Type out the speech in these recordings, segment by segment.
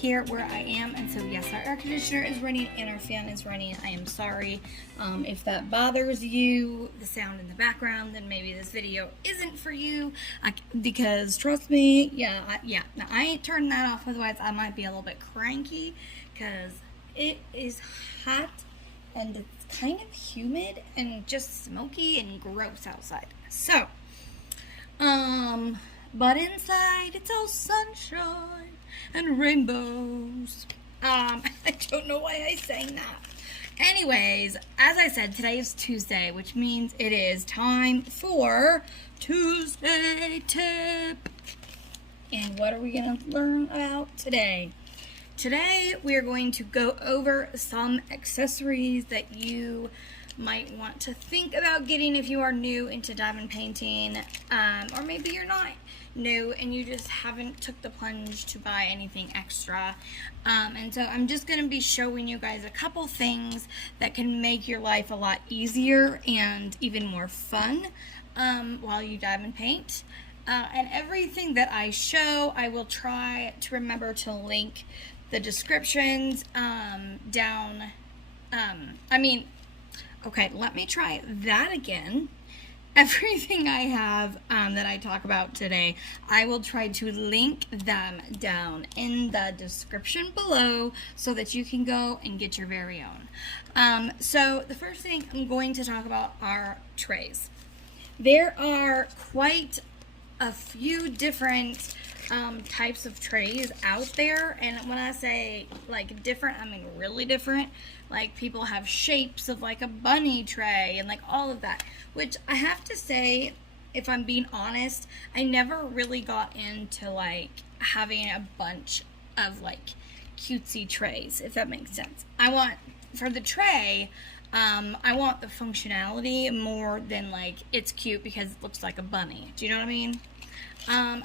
here where I am, and so yes, our air conditioner is running and our fan is running. I am sorry if that bothers you, the sound in the background, then maybe this video isn't for you, because trust me, now, I ain't turning that off, otherwise I might be a little bit cranky, because it is hot and it's kind of humid and just smoky and gross outside. So, but inside it's all sunshine and rainbows. I don't know why I sang that. Anyways, as I said, today is Tuesday, which means it is time for Tuesday Tip. And what are we going to learn about today? Today, we are going to go over some accessories that you might want to think about getting if you are new into diamond painting, or maybe you're not new and you just haven't took the plunge to buy anything extra. And so I'm just going to be showing you guys a couple things that can make your life a lot easier and even more fun while you diamond paint. And everything that I show, I will try to remember to link the descriptions down. Okay, let me try that again. Everything I have that I talk about today, I will try to link them down in the description below so that you can go and get your very own. So the first thing I'm going to talk about are trays. There are quite a few different types of trays out there, and when I say like different, I mean really different. Like people have shapes of like a bunny tray and like all of that, which I have to say, if I'm being honest, I never really got into like having a bunch of like cutesy trays, if that makes sense. For the tray, I want the functionality more than like it's cute because it looks like a bunny. Do you know what I mean?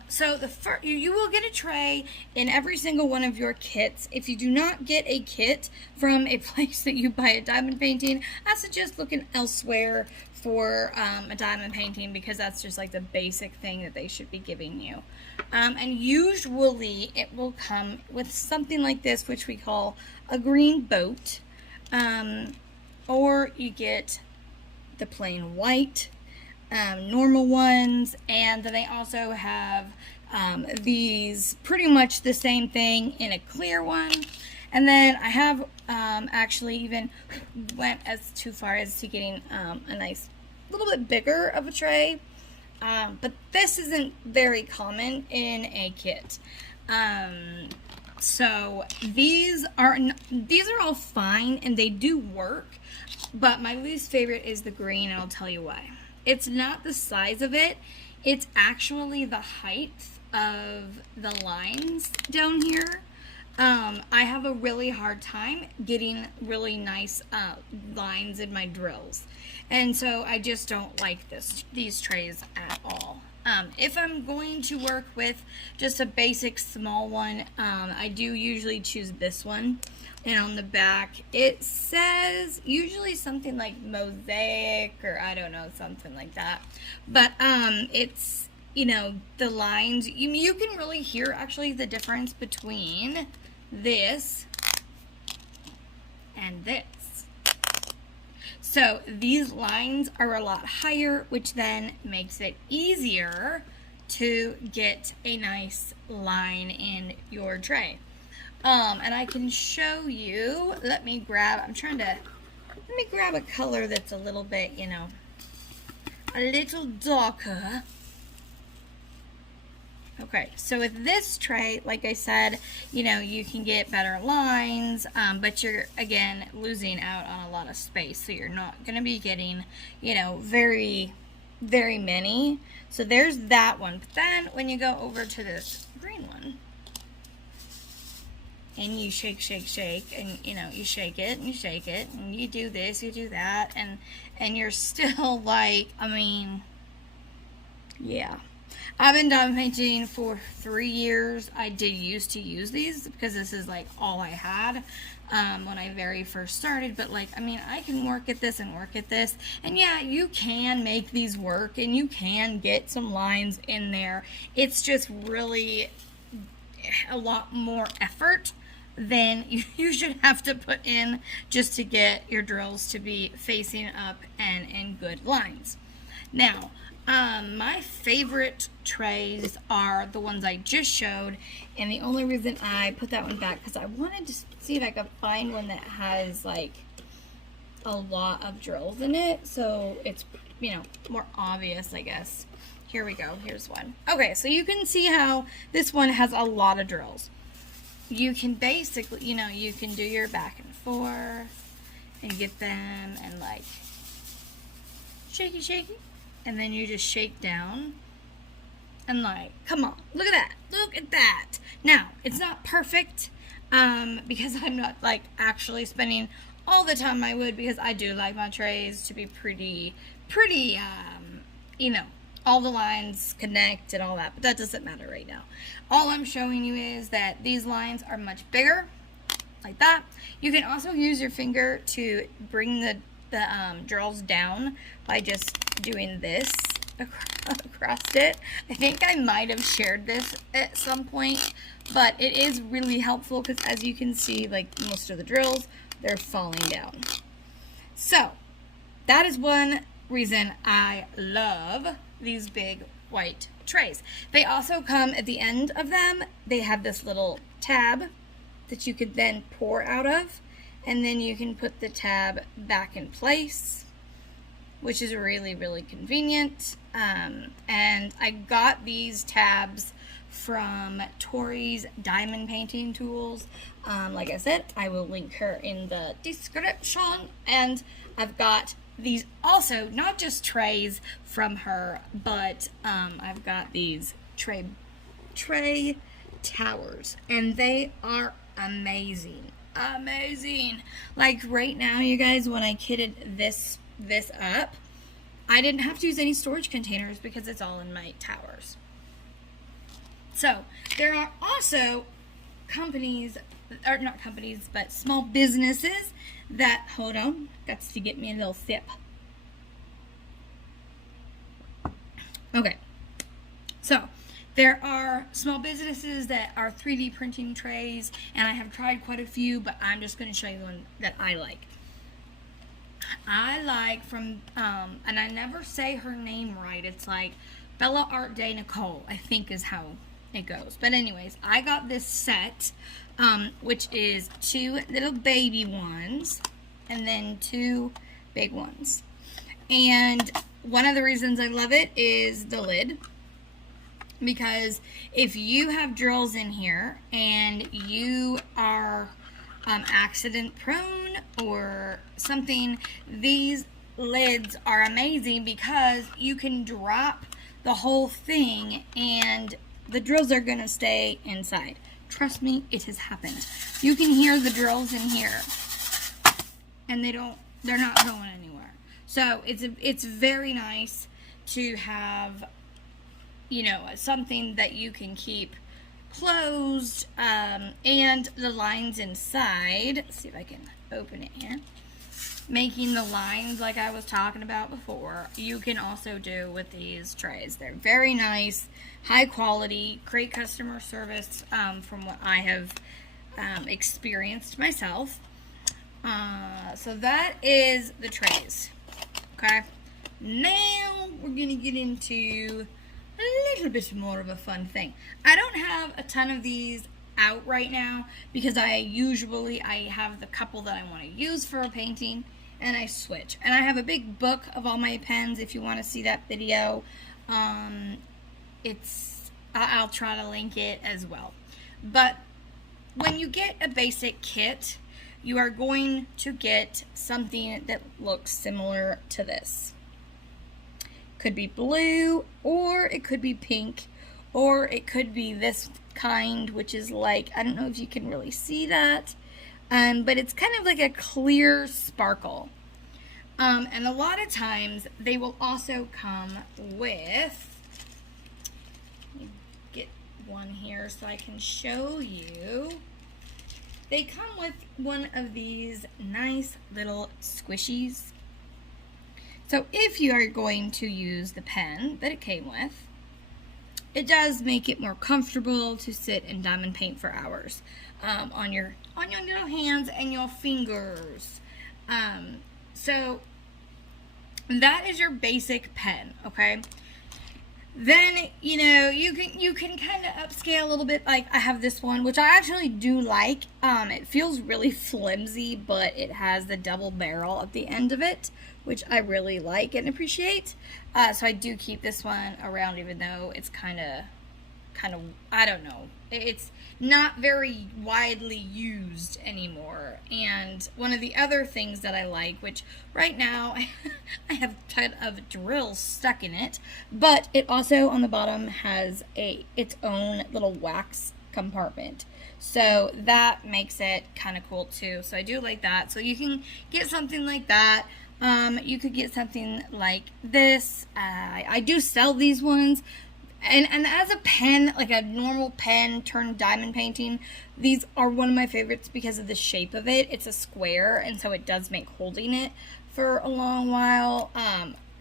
So you will get a tray in every single one of your kits. If you do not get a kit from a place that you buy a diamond painting, I suggest looking elsewhere for a diamond painting, because that's just like the basic thing that they should be giving you. And usually it will come with something like this, which we call a green boat, or you get the plain white normal ones, and then they also have these pretty much the same thing in a clear one. And then I have actually even went as too far as to getting a nice little bit bigger of a tray, but this isn't very common in a kit. So these are all fine and they do work, but my least favorite is the green, and I'll tell you why. It's not the size of it, it's actually the height of the lines down here. I have a really hard time getting really nice lines in my drills. And so I just don't like these trays at all. If I'm going to work with just a basic small one, I do usually choose this one. And on the back, it says usually something like mosaic, or I don't know, something like that. But it's, you know, the lines, you can really hear actually the difference between this and this. So these lines are a lot higher, which then makes it easier to get a nice line in your tray. And I can show you, let me grab a color that's a little bit, you know, a little darker. Okay, so with this tray, like I said, you know, you can get better lines, but you're, again, losing out on a lot of space. So you're not going to be getting, you know, very, very many. So there's that one. But then when you go over to this green one, and you shake, and, you know, you shake it, and you do this, you do that, and you're still like, I mean, yeah. I've been diamond painting for 3 years. I did used to use these because this is like all I had when I very first started. But like, I mean, I can work at this and work at this. And yeah, you can make these work and you can get some lines in there. It's just really a lot more effort than you should have to put in just to get your drills to be facing up and in good lines. Now, my favorite trays are the ones I just showed, and the only reason I put that one back because I wanted to see if I could find one that has like a lot of drills in it, so it's, you know, more obvious, I guess. Here we go. Here's one. Okay, so you can see how this one has a lot of drills. You can basically, you know, you can do your back and forth and get them and like shaky, shaky, and then you just shake down and like, come on, look at that, look at that. Now, it's not perfect because I'm not like actually spending all the time I would, because I do like my trays to be pretty, you know, all the lines connect and all that, but that doesn't matter right now. All I'm showing you is that these lines are much bigger, like that. You can also use your finger to bring the drills down by just doing this across it. I think I might have shared this at some point, but it is really helpful because as you can see, like most of the drills, they're falling down. So that is one reason I love these big white trays. They also come at the end of them. They have this little tab that you could then pour out of, and then you can put the tab back in place, which is really, really convenient. And I got these tabs from Tori's Diamond Painting Tools. Like I said, I will link her in the description. And I've got these also, not just trays from her, but I've got these tray towers, and they are amazing. Amazing. Like right now, you guys, when I kitted this up, I didn't have to use any storage containers because it's all in my towers. So there are also companies, or not companies, but small businesses that, hold on, got to get me a little sip. Okay, so there are small businesses that are 3D printing trays, and I have tried quite a few, but I'm just going to show you the one that I like. I like from, and I never say her name right, it's like Bella Art Day Nicole, I think is how it goes. But anyways, I got this set, which is 2 little baby ones, and then 2 big ones. And one of the reasons I love it is the lid. Because if you have drills in here and you are accident prone or something, these lids are amazing because you can drop the whole thing and the drills are going to stay inside. Trust me, it has happened. You can hear the drills in here and they're not going anywhere. So it's very nice to have, you know, something that you can keep closed, and the lines inside, let's see if I can open it here, making the lines like I was talking about before, you can also do with these trays. They're very nice, high quality, great customer service, from what I have experienced myself. So that is the trays. Okay, now we're gonna get into a little bit more of a fun thing. I don't have a ton of these out right now because I have the couple that I want to use for a painting and I switch. And I have a big book of all my pens if you want to see that video. I'll try to link it as well. But when you get a basic kit, you are going to get something that looks similar to this. Could be blue, or it could be pink, or it could be this kind, which is like, I don't know if you can really see that, but it's kind of like a clear sparkle. And a lot of times they will also come with, let me get one here so I can show you. They come with one of these nice little squishies. So if you are going to use the pen that it came with, it does make it more comfortable to sit and diamond paint for hours on your on your little hands and your fingers. So that is your basic pen, okay? Then, you know, you can kind of upscale a little bit. Like, I have this one, which I actually do like. It feels really flimsy, but it has the double barrel at the end of it, which I really like and appreciate. So I do keep this one around, even though it's kind of, I don't know. It's not very widely used anymore. And one of the other things that I like, which right now I have a ton of drills stuck in it, but it also on the bottom has its own little wax compartment. So that makes it kind of cool too. So I do like that. So you can get something like that. You could get something like this. I do sell these ones. And as a pen, like a normal pen turned diamond painting, these are one of my favorites because of the shape of it. It's a square, and so it does make holding it for a long while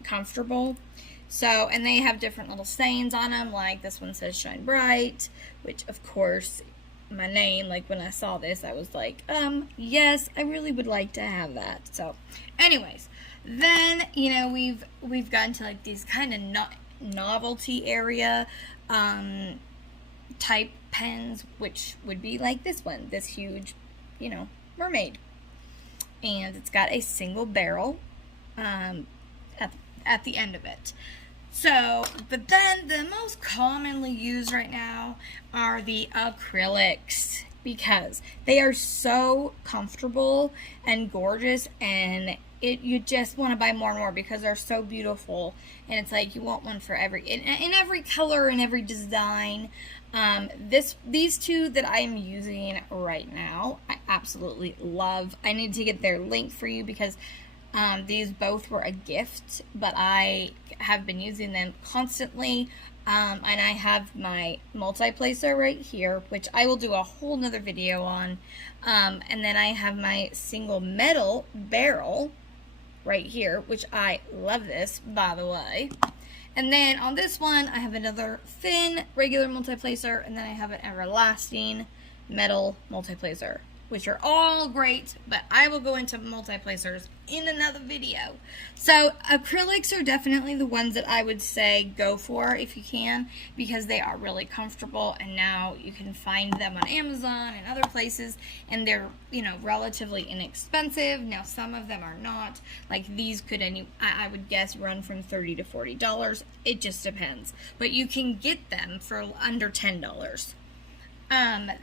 comfortable. So, and they have different little sayings on them, like this one says shine bright, which of course, my name, like when I saw this, I was like, yes, I really would like to have that. So, anyways, then, you know, we've gotten to like these kind of novelty area type pens, which would be like this one, this huge, you know, mermaid, and it's got a single barrel at the end of it. So, but then the most commonly used right now are the acrylics, because they are so comfortable and gorgeous, and you just want to buy more and more because they're so beautiful. And it's like you want one for in every color and every design. These two that I am using right now, I absolutely love. I need to get their link for you because these both were a gift, but I have been using them constantly. And I have my multi-placer right here, which I will do a whole nother video on. And then I have my single metal barrel right here, which I love this, by the way. And then on this one, I have another thin regular multi-placer, and then I have an everlasting metal multi-placer, which are all great, but I will go into multi-placers in another video. So acrylics are definitely the ones that I would say go for if you can, because they are really comfortable, and now you can find them on Amazon and other places, and they're, you know, relatively inexpensive. Now some of them are not. Like these could, I would guess, run from $30 to $40. It just depends, but you can get them for under $10.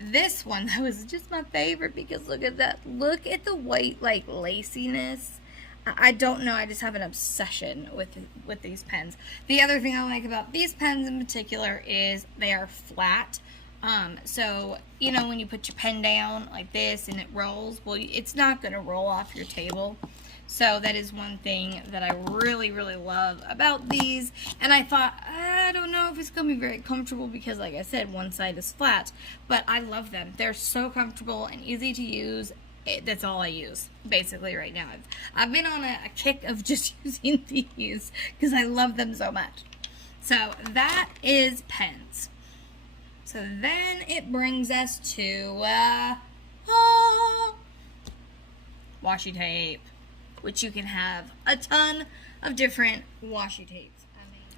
This one, that was just my favorite because look at that. Look at the white, like, laciness. I don't know, I just have an obsession with these pens. The other thing I like about these pens in particular is they are flat. So, you know, when you put your pen down like this and it rolls, well, it's not going to roll off your table. So that is one thing that I really, really love about these. And I thought, I don't know if it's going to be very comfortable because, like I said, one side is flat. But I love them. They're so comfortable and easy to use. That's all I use, basically, right now. I've been on a kick of just using these because I love them so much. So that is pens. So then it brings us to washi tape, which you can have a ton of different washi tapes.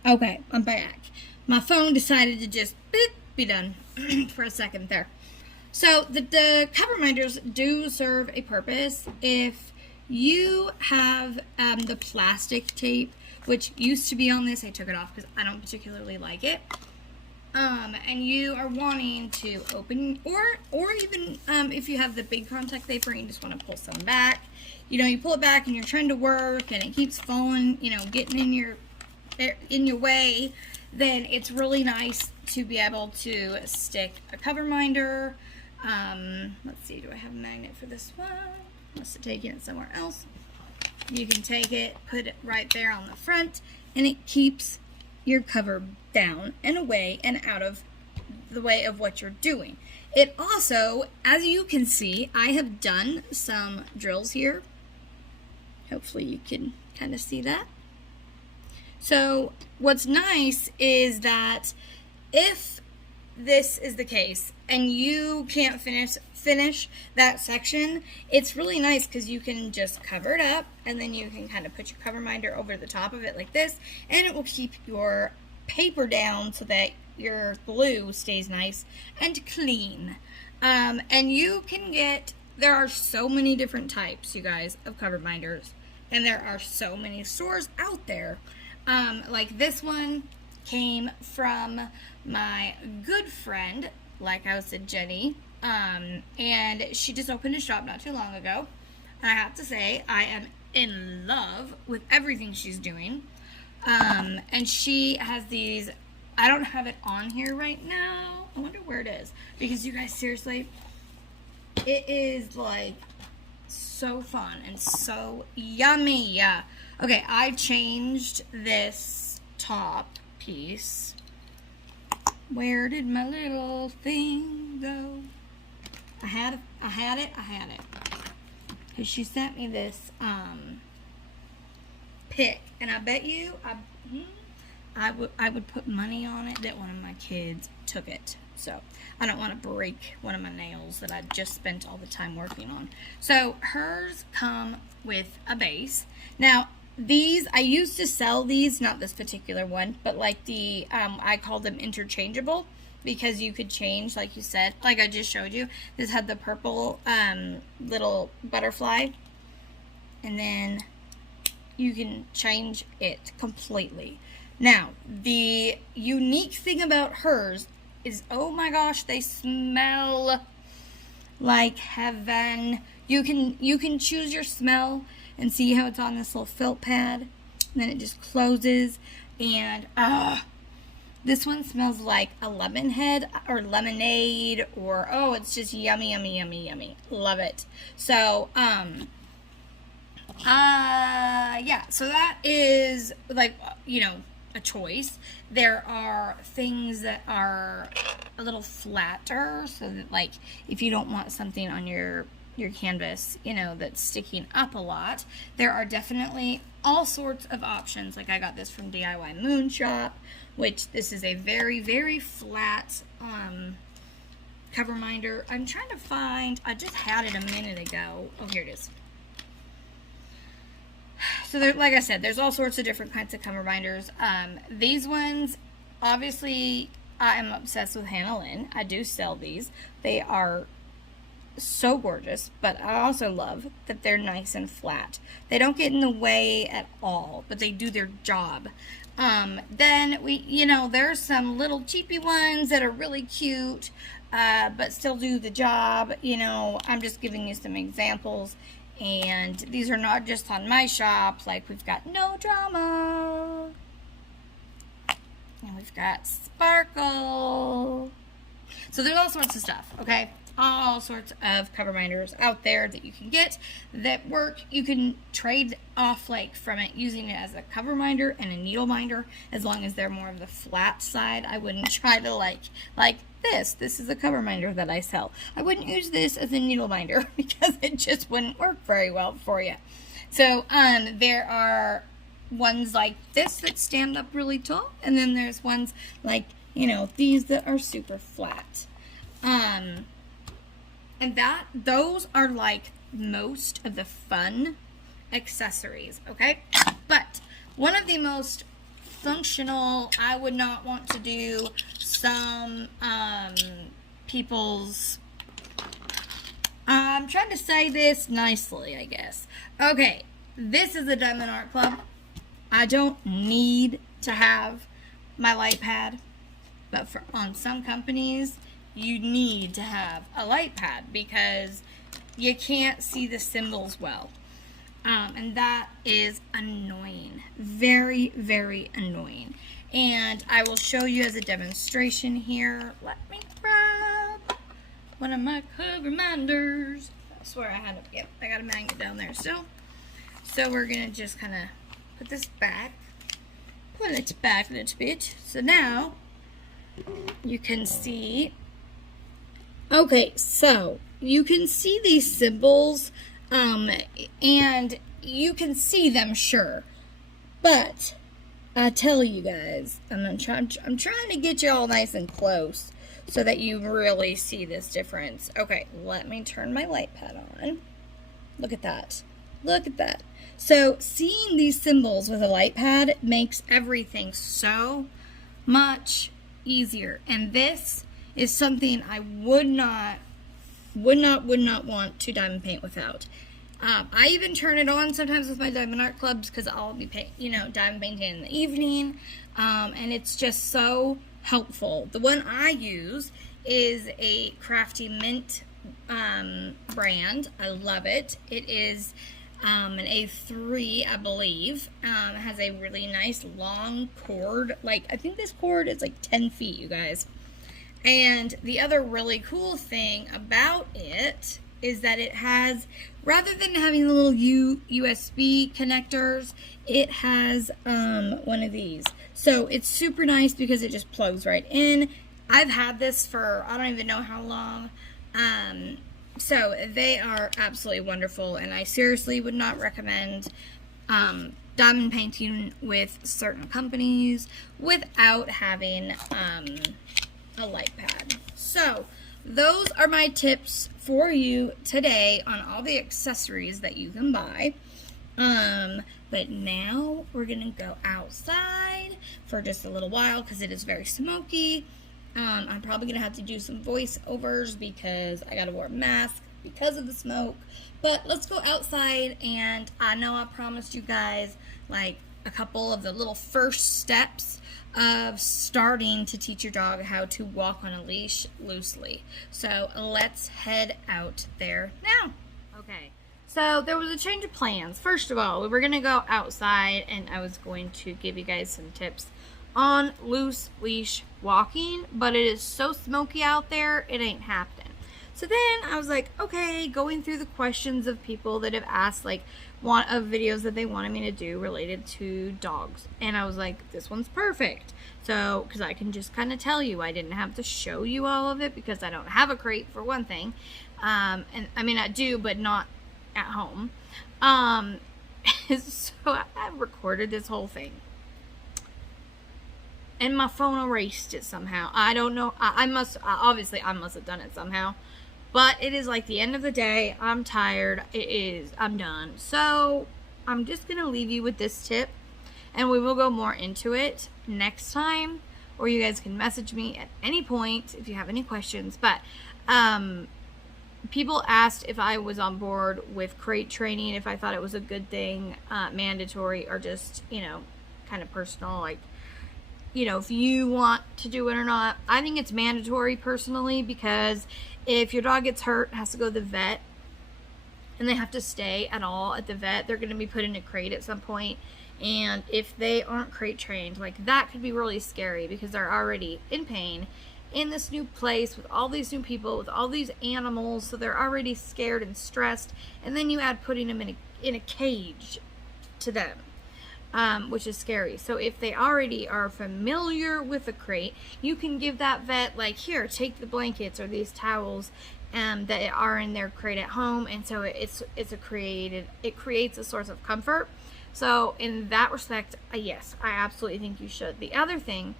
Okay, I'm back. My phone decided to just be done for a second there. So the cover minders do serve a purpose. If you have the plastic tape, which used to be on this, I took it off because I don't particularly like it. And you are wanting to open, or even if you have the big contact paper and you just want to pull some back, you know, you pull it back and you're trying to work and it keeps falling, you know, getting in your way, then it's really nice to be able to stick a cover minder. Let's see, do I have a magnet for this one? Must have taken it somewhere else. You can take it, put it right there on the front, and it keeps your cover down and away and out of the way of what you're doing. It also, as you can see, I have done some drills here. Hopefully you can kind of see that. So what's nice is that if this is the case and you can't finish that section, it's really nice because you can just cover it up and then you can kind of put your cover minder over the top of it like this, and it will keep your paper down so that your glue stays nice and clean. And you can get, there are so many different types, you guys, of cover minders, and there are so many stores out there. Like this one came from my good friend, like I said, Jenny, and she just opened a shop not too long ago. And I have to say, I am in love with everything she's doing. And she has these, I don't have it on here right now. I wonder where it is, because you guys, seriously, it is like so fun and so yummy. Okay, I changed this top piece. Where did my little thing go? I had it. Because she sent me this pic, and I bet you I would put money on it that one of my kids took it. So I don't want to break one of my nails that I just spent all the time working on. So hers come with a base. Now these, I used to sell these, not this particular one, but like the, I call them interchangeable, because you could change, like you said, like I just showed you. This had the purple little butterfly, and then you can change it completely. Now, the unique thing about hers is, oh my gosh, they smell like heaven. You can choose your smell and see how it's on this little felt pad, and then it just closes, and this one smells like a lemon head or lemonade, or oh, it's just yummy, yummy, yummy, yummy. Love it. So yeah, so that is, like, you know, a choice. There are things that are a little flatter, so that, like, if you don't want something on your canvas, you know, that's sticking up a lot, there are definitely all sorts of options. Like I got this from DIY Moon Shop, which this is a very, very flat cover minder. I'm trying to find, I just had it a minute ago. Oh, here it is. So there, like I said, there's all sorts of different kinds of cover binders. These ones, obviously, I am obsessed with Hannah Lynn. I do sell these. They are so gorgeous, but I also love that they're nice and flat. They don't get in the way at all, but they do their job. Then you know, there's some little cheapy ones that are really cute, but still do the job. You know, I'm just giving you some examples. And these are not just on my shop. Like, we've got No Drama, and we've got Sparkle. So there's all sorts of stuff, okay? All sorts of cover minders out there that you can get that work. You can trade off, like, from it, using it as a cover minder and a needle minder, as long as they're more of the flat side. I wouldn't try to like this is a cover minder that I sell. I wouldn't use this as a needle minder because it just wouldn't work very well for you. So there are ones like this that stand up really tall, and then there's ones like, you know, these that are super flat. And those are like most of the fun accessories, okay? But one of the most functional, I would not want to do some people's, I'm trying to say this nicely, I guess. Okay, this is a Diamond Art Club. I don't need to have my light pad, but on some companies, you need to have a light pad because you can't see the symbols well. And that is annoying. Very, very annoying. And I will show you as a demonstration here. Let me grab one of my cover minders. I swear I had it. Yep, I got a magnet down there still. So we're going to just kind of put this back. Pull it back a little bit. So now you can see. Okay, so you can see these symbols, and you can see them, sure, but I tell you guys, I'm trying to get you all nice and close so that you really see this difference. Okay, let me turn my light pad on. Look at that. Look at that. So seeing these symbols with a light pad makes everything so much easier. And this is something I would not want to diamond paint without. I even turn it on sometimes with my diamond art clubs because I'll be diamond painting in the evening, and it's just so helpful. The one I use is a Crafty Mint brand. I love it. It is an A3, I believe. It has a really nice long cord. Like, I think this cord is like 10 feet, you guys. And the other really cool thing about it is that it has, rather than having the little USB connectors, it has one of these. So it's super nice because it just plugs right in. I've had this for I don't even know how long. So they are absolutely wonderful, and I seriously would not recommend diamond painting with certain companies without having a light pad. So those are my tips for you today on all the accessories that you can buy. But now we're gonna go outside for just a little while because it is very smoky. I'm probably gonna have to do some voiceovers because I gotta wear a mask because of the smoke. But let's go outside, and I know I promised you guys like a couple of the little first steps of starting to teach your dog how to walk on a leash loosely. So let's head out there now. Okay, so there was a change of plans. First of all, we were gonna go outside and I was going to give you guys some tips on loose leash walking, but it is so smoky out there, it ain't happening. So then I was like, okay, going through the questions of people that have asked like of videos that they wanted me to do related to dogs, and I was like, this one's perfect. So because I can just kind of tell you, I didn't have to show you all of it because I don't have a crate for one thing, and I mean I do, but not at home. So I recorded this whole thing and my phone erased it somehow. I don't know. I must have done it somehow. But it is like the end of the day. I'm tired. I'm done. So I'm just going to leave you with this tip. And we will go more into it next time. Or you guys can message me at any point if you have any questions. But people asked if I was on board with crate training. If I thought it was a good thing, mandatory, or just, kind of personal. Like, if you want to do it or not. I think it's mandatory personally, because if your dog gets hurt, has to go to the vet, and they have to stay at all at the vet, they're going to be put in a crate at some point. And if they aren't crate trained, like, that could be really scary because they're already in pain in this new place with all these new people, with all these animals, so they're already scared and stressed. And then you add putting them in a cage to them. Which is scary. So if they already are familiar with a crate, you can give that vet, like, here, take the blankets or these towels that are in their crate at home, and so it creates a source of comfort. So in that respect, yes, I absolutely think you should. The other thing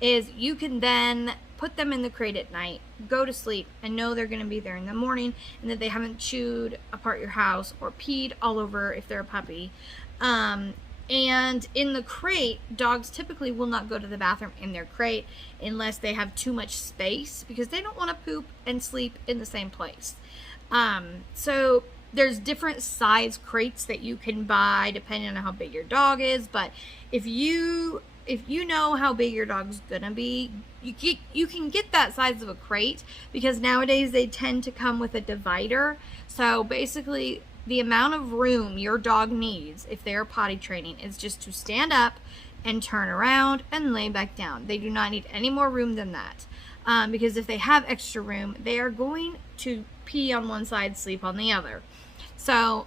is you can then put them in the crate at night, go to sleep, and know they're going to be there in the morning, and that they haven't chewed apart your house or peed all over if they're a puppy. And in the crate, dogs typically will not go to the bathroom in their crate unless they have too much space, because they don't want to poop and sleep in the same place. So there's different size crates that you can buy depending on how big your dog is. But if you know how big your dog's gonna be, you can get that size of a crate, because nowadays they tend to come with a divider. So basically, the amount of room your dog needs if they are potty training is just to stand up and turn around and lay back down. They do not need any more room than that. Because if they have extra room, they are going to pee on one side, sleep on the other. So,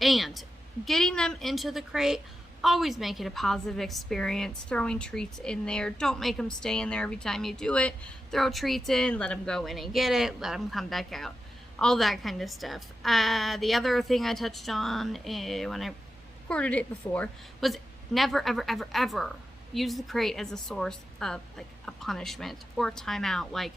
and getting them into the crate, always make it a positive experience. Throwing treats in there. Don't make them stay in there every time you do it. Throw treats in, let them go in and get it, let them come back out. All that kind of stuff. The other thing I touched on when I recorded it before was never, ever, ever, ever use the crate as a source of like a punishment or a timeout. Like,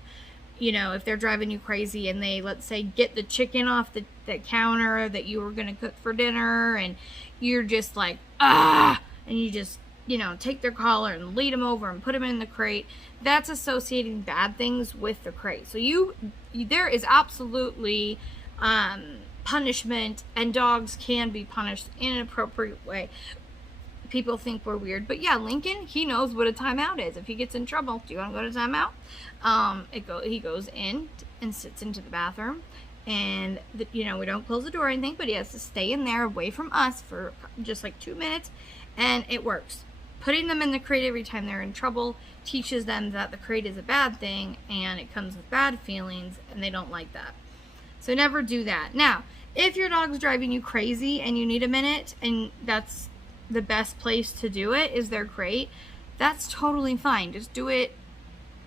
you know, if they're driving you crazy and they, let's say, get the chicken off the counter that you were going to cook for dinner, and you're just like, and you just, you know, take their collar and lead them over and put them in the crate. That's associating bad things with the crate. So there is absolutely punishment, and dogs can be punished in an appropriate way. People think we're weird, but yeah, Lincoln, he knows what a timeout is. If he gets in trouble, do you want to go to timeout? He goes in and sits into the bathroom, and you know, we don't close the door or anything, but he has to stay in there away from us for just like 2 minutes, and it works. Putting them in the crate every time they're in trouble teaches them that the crate is a bad thing and it comes with bad feelings, and they don't like that. So never do that. Now, if your dog's driving you crazy and you need a minute, and that's the best place to do it is their crate, that's totally fine. Just do it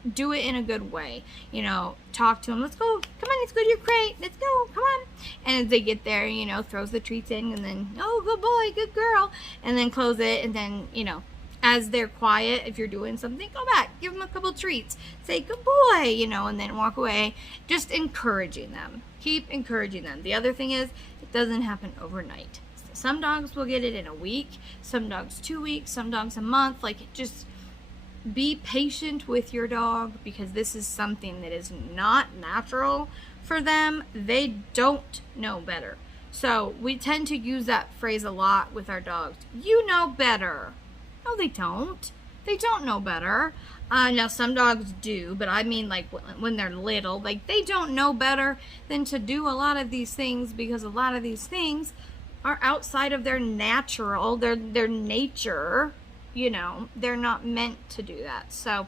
in a good way. You know, talk to them. Let's go. Come on, let's go to your crate. Let's go. Come on. And as they get there, you know, throws the treats in, and then, oh, good boy, good girl, and then close it. And then, you know, as they're quiet, if you're doing something, go back, give them a couple treats, say good boy, you know, and then walk away. Just encouraging them. Keep encouraging them. The other thing is, it doesn't happen overnight. Some dogs will get it in a week, some dogs 2 weeks, some dogs a month. Like, just be patient with your dog, because this is something that is not natural for them. They don't know better. So we tend to use that phrase a lot with our dogs. You know better. No, they don't. They don't know better. Now, some dogs do, but I mean, like, when they're little, like, they don't know better than to do a lot of these things, because a lot of these things are outside of their nature, you know. They're not meant to do that. So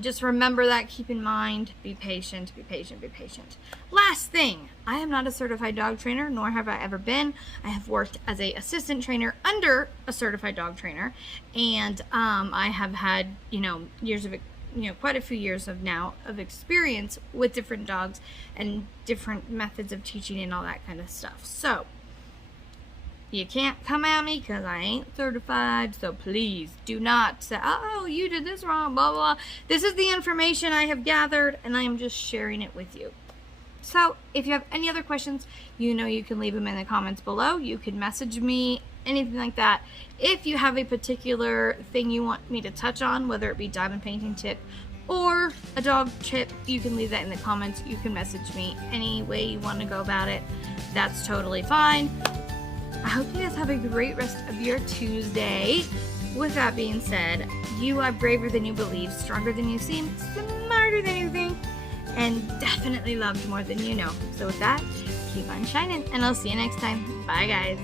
just remember that. Keep in mind, be patient, be patient, be patient. Last thing, I am not a certified dog trainer, nor have I ever been. I have worked as a assistant trainer under a certified dog trainer, and I have had, you know, quite a few years of experience with different dogs and different methods of teaching and all that kind of stuff. So you can't come at me because I ain't certified, so please do not say, oh, you did this wrong, blah, blah, blah. This is the information I have gathered, and I am just sharing it with you. So if you have any other questions, you know, you can leave them in the comments below. You can message me, anything like that. If you have a particular thing you want me to touch on, whether it be diamond painting tip or a dog tip, you can leave that in the comments. You can message me any way you want to go about it. That's totally fine. I hope you guys have a great rest of your Tuesday. With that being said, you are braver than you believe, stronger than you seem, smarter than you think, and definitely loved more than you know. So with that, keep on shining, and I'll see you next time. Bye, guys.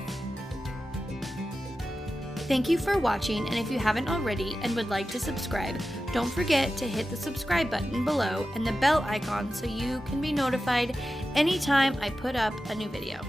Thank you for watching, and if you haven't already and would like to subscribe, don't forget to hit the subscribe button below and the bell icon so you can be notified anytime I put up a new video.